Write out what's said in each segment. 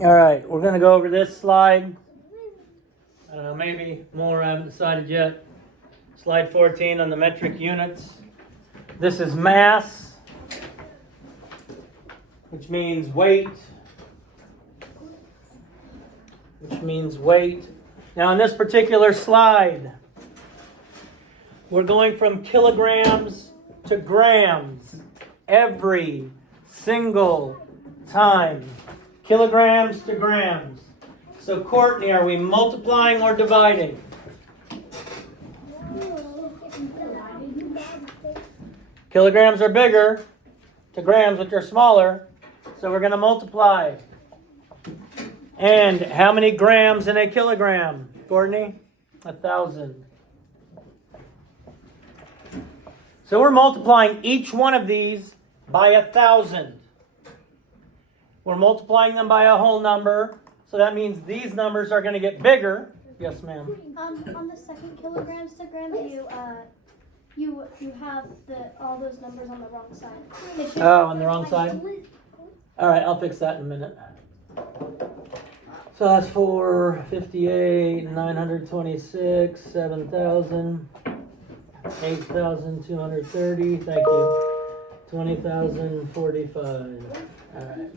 All right, we're going to go over this slide. Maybe more, I haven't decided yet. Slide 14 on the metric units. This is mass, which means weight. Now, in this particular slide, we're going from kilograms to grams every single time. Kilograms to grams. So, Courtney, are we multiplying or dividing? Kilograms are bigger to grams, which are smaller. So we're going to multiply. And how many grams in a kilogram, Courtney? 1,000. So we're multiplying each one of these by 1,000. We're multiplying them by a whole number. So that means these numbers are going to get bigger. Yes, ma'am. On the second kilograms to grams, you have all those numbers on the wrong side. Oh, on the wrong side? All right, I'll fix that in a minute. So that's 458, 926, 7,000, 8,230. Thank you. 20,045. All right.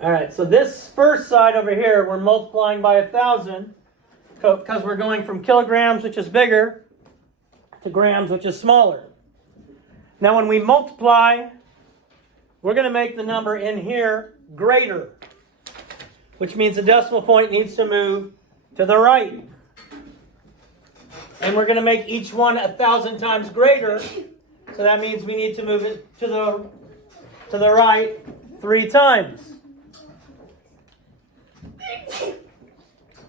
All right, so this first side over here, we're multiplying by 1,000 because we're going from kilograms, which is bigger, to grams, which is smaller. Now, when we multiply, we're going to make the number in here greater, which means the decimal point needs to move to the right. And we're going to make each one 1,000 times greater, so that means we need to move it to the right 3 times.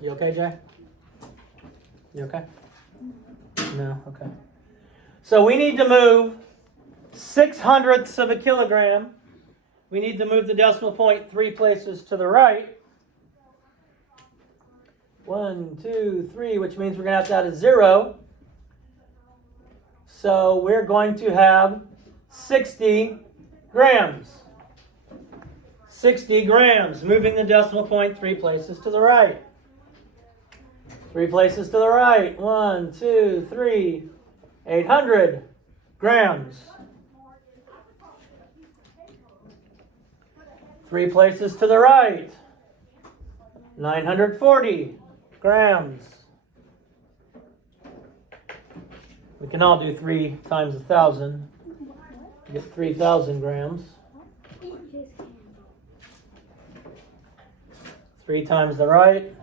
You okay, Jay? You okay? No? Okay. So we need to move 6/100ths of a kilogram. We need to move the decimal point 3 places to the right. 1, 2, 3, which means we're going to have to add a 0. So we're going to have 60 grams. 60 grams, moving the decimal point 3 places to the right. 3 places to the right. 1, 2, 3, 800 grams. 3 places to the right. 940 grams. We can all do 3 times 1,000 to get 3,000 grams. 3 times the right.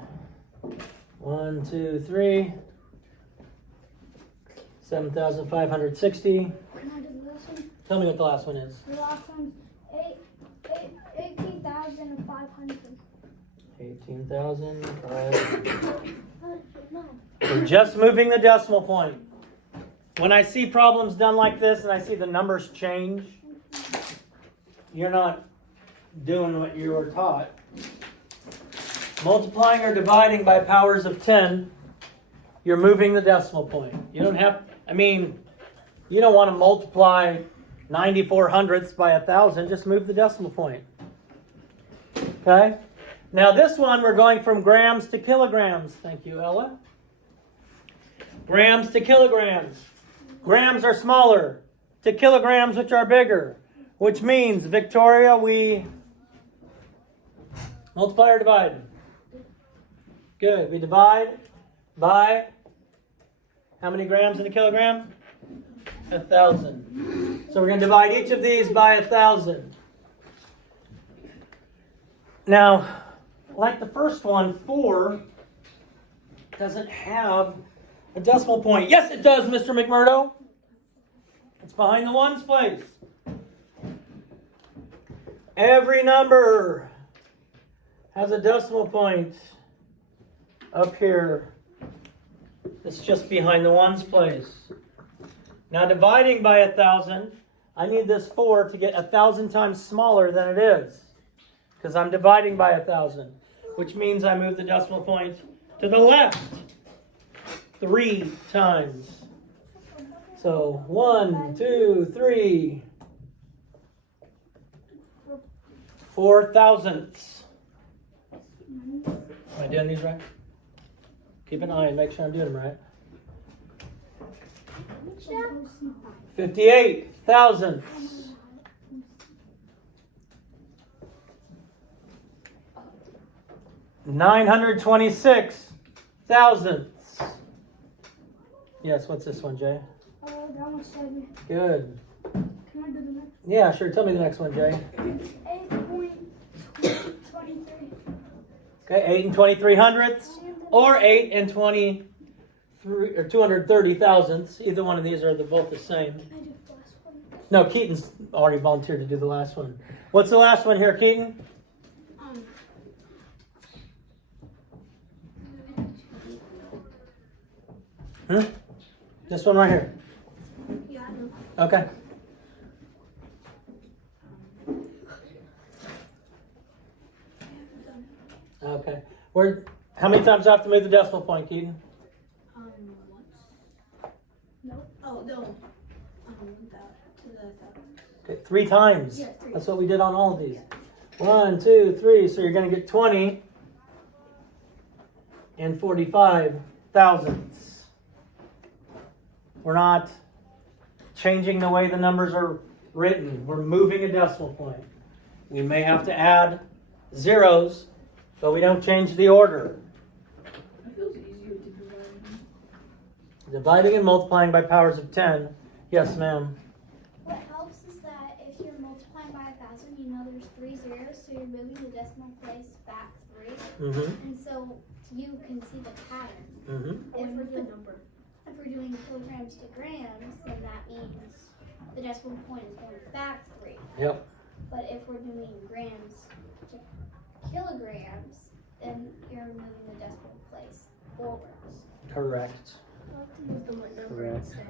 1, 2, 3. 7,560. Can I do the last one? Tell me what the last one is. The last one's 18,500. 18,500. We're just moving the decimal point. When I see problems done like this and I see the numbers change, you're not doing what you were taught. Multiplying or dividing by powers of 10, you're moving the decimal point. You don't want to multiply 94/100ths by 1,000. Just move the decimal point. Okay? Now this one, we're going from grams to kilograms. Thank you, Ella. Grams to kilograms. Grams are smaller to kilograms, which are bigger. Which means, Victoria, we multiply or divide? Good. We divide by how many grams in a kilogram? 1,000. So we're going to divide each of these by 1,000. Now, like the first one, 4 doesn't have a decimal point. Yes, it does, Mr. McMurdo. It's behind the ones place. Every number has a decimal point up here. It's just behind the ones place. Now dividing by 1,000, I need this 4 to get 1,000 times smaller than it is, because I'm dividing by 1,000, which means I move the decimal point to the left 3 times. So 1, 2, 3. 4 thousandths. Am I doing these right? Keep an eye and make sure I'm doing them right. 58 thousandths. 926 thousandths. Yes, what's this one, Jay? That one's 7. Good. Can I do the next? Yeah, sure. Tell me the next one, Jay. It's 8.23. Okay, 8 and 23 hundredths, or 8 and 23 or 230 thousandths. Either one of these are both the same. Can I do the last one? No, Keaton's already volunteered to do the last one. What's the last one here, Keaton? This one right here. Yeah, I know. Okay. Okay. How many times do I have to move the decimal point, Keaton? Once. No. Oh, no. That to the thousand. Okay, 3 times. Yeah, 3. That's what we did on all of these. 1, 2, 3. So you're going to get 20 and 45 thousandths. We're not changing the way the numbers are written. We're moving a decimal point. We may have to add zeros, but we don't change the order. It feels easier to divide. Dividing and multiplying by powers of 10. Yes, ma'am. What helps is that if you're multiplying by 1,000, you know there's 3 zeros, so you're moving the decimal place back 3. Mm-hmm. And so you can see the pattern. Mm-hmm. If we're doing kilograms to grams, then that means the decimal point is going back 3. Yep. But if we're doing grams to kilograms, then you're moving the decimal place forwards. Correct. I'll have to use the number Correct. instead.